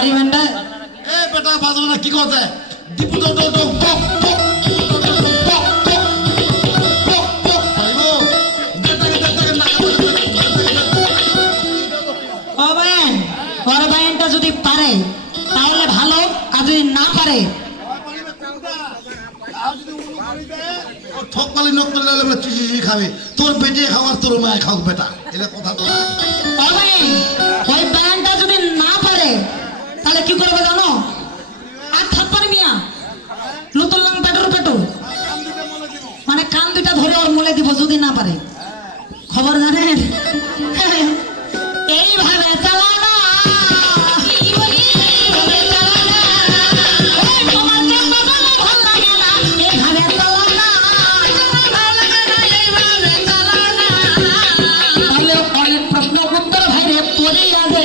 বাড়ি ব্যান্ডা এ বেটা বাজলো না কি কথা ডিপু তো ও ভাইন ওর ভাইনটা যদি পারে তাহলে ভালো আর যদি না পারে ঠক পালি নক করলে চিচি খাবে তোর পেটে খাওয়ার তোর মায় খাও বেটা এটা কথা তো ও ভাইন ওই ভাইনটা যদি না পারে তাহলে কি করবে জানো আর থাপ্পার মিয়া লুতুল্লাং পেটুর পেটু মানে কান দুইটা ধরে ওর মুলে দিব যদি না পারে খবর জানেন এইভাবে চালানো প্রশ্ন উত্তর ভাইরে পড়ে আছে